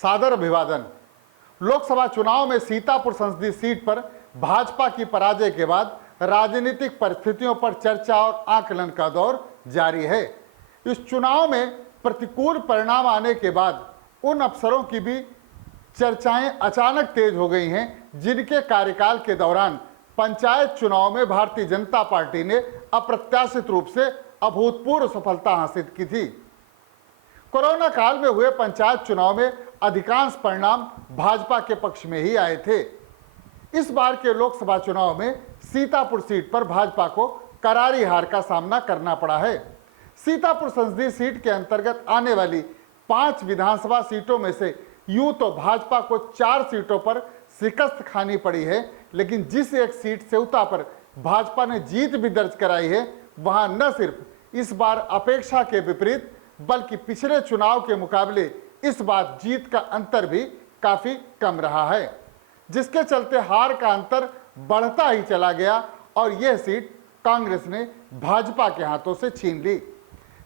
सादर अभिवादन। लोकसभा चुनाव में सीतापुर संसदीय सीट पर भाजपा की पराजय के बाद राजनीतिक परिस्थितियों पर चर्चा और आकलन का दौर जारी है। इस चुनाव में प्रतिकूल परिणाम आने के बाद उन अफसरों की भी चर्चाएं अचानक तेज हो गई हैं जिनके कार्यकाल के दौरान पंचायत चुनाव में भारतीय जनता पार्टी ने अप्रत्याशित रूप से अभूतपूर्व सफलता हासिल की थी। कोरोना काल में हुए पंचायत चुनाव में अधिकांश परिणाम भाजपा के पक्ष में ही आए थे। इस बार के लोकसभा चुनाव में सीतापुर सीट पर भाजपा को करारी हार का सामना करना पड़ा है। सीतापुर संसदीय सीट के अंतर्गत आने वाली 5 विधानसभा सीटों में से यूं तो भाजपा को 4 सीटों पर शिकस्त खानी पड़ी है, लेकिन जिस एक सीट सेवता पर भाजपा ने जीत भी दर्ज कराई है, वहां न सिर्फ इस बार अपेक्षा के विपरीत बल्कि पिछले चुनाव के मुकाबले इस बार जीत का अंतर भी काफी कम रहा है, जिसके चलते हार का अंतर बढ़ता ही चला गया और यह सीट कांग्रेस ने भाजपा के हाथों से छीन ली।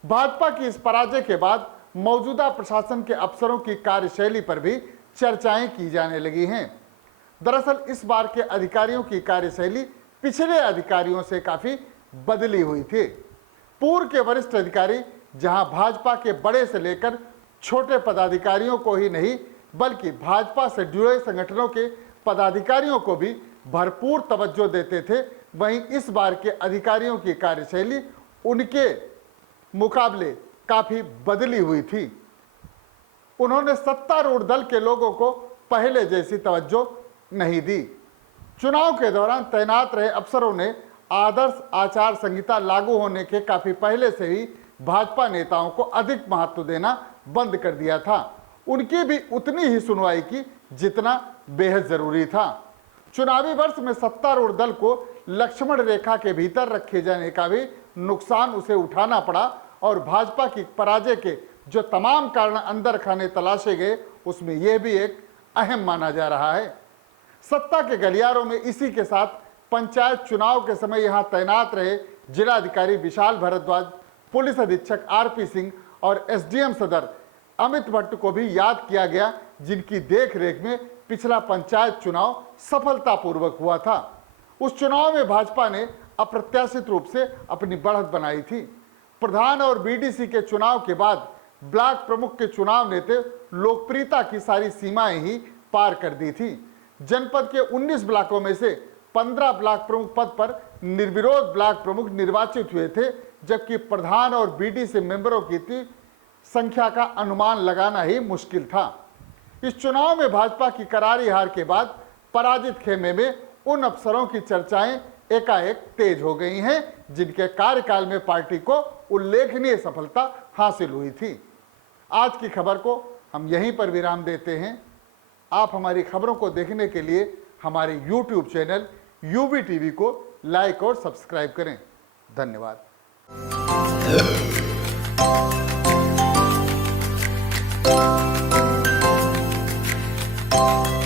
भाजपा की इस पराजय के बाद मौजूदा प्रशासन के अफसरों की कार्यशैली पर भी चर्चाएं की जाने लगी हैं। दरअसल इस बार के अधिकारियों की कार्यशैली पिछले अधिकारियों से काफी बदली हुई थी। पूर्व के वरिष्ठ अधिकारी जहां भाजपा के बड़े से लेकर छोटे पदाधिकारियों को ही नहीं बल्कि भाजपा से जुड़े संगठनों के पदाधिकारियों को भी भरपूर तवज्जो देते थे, वहीं इस बार के अधिकारियों की कार्यशैली उनके मुकाबले काफी बदली हुई थी। उन्होंने सत्तारूढ़ दल के लोगों को पहले जैसी तवज्जो नहीं दी। चुनाव के दौरान तैनात रहे अफसरों ने आदर्श आचार संहिता लागू होने के काफी पहले से ही भाजपा नेताओं को अधिक महत्व देना बंद कर दिया था। उनकी भी उतनी ही सुनवाई की जितना बेहद जरूरी था। चुनावी वर्ष में सत्तारूढ़ दल को लक्ष्मण रेखा के भीतर रखे जाने का भी नुकसान उसे उठाना पड़ा और भाजपा की पराजय के जो तमाम कारण अंदर खाने तलाशे गए उसमें यह भी एक अहम माना जा रहा है। सत्ता के गलियारों में इसी के साथ पंचायत चुनाव के समय यहां तैनात रहे जिलाधिकारी विशाल भारद्वाज, पुलिस अधीक्षक आरपी सिंह और एसडीएम सदर अमित भट्ट को भी याद किया गया, जिनकी देखरेख में पिछला पंचायत चुनाव सफलतापूर्वक हुआ था। उस चुनाव में भाजपा ने अप्रत्याशित रूप से अपनी बढ़त बनाई थी। प्रधान और बीडीसी के चुनाव के बाद ब्लॉक प्रमुख के चुनाव ने तो लोकप्रियता की सारी सीमाएं ही पार कर दी थी। जनपद के 19 ब्लॉकों में से 15 ब्लॉक प्रमुख पद पर निर्विरोध ब्लॉक प्रमुख निर्वाचित हुए थे, जबकि प्रधान और बीडीसी मेंबरों की संख्या का अनुमान लगाना ही मुश्किल था। इस चुनाव में भाजपा की करारी हार के बाद पराजित खेमे में उन अफसरों की चर्चाएं एकाएक तेज हो गई हैं जिनके कार्यकाल में पार्टी को उल्लेखनीय सफलता हासिल हुई थी। आज की खबर को हम यहीं पर विराम देते हैं। आप हमारी खबरों को देखने के लिए हमारे YouTube चैनल UB TV को लाइक और सब्सक्राइब करें। धन्यवाद।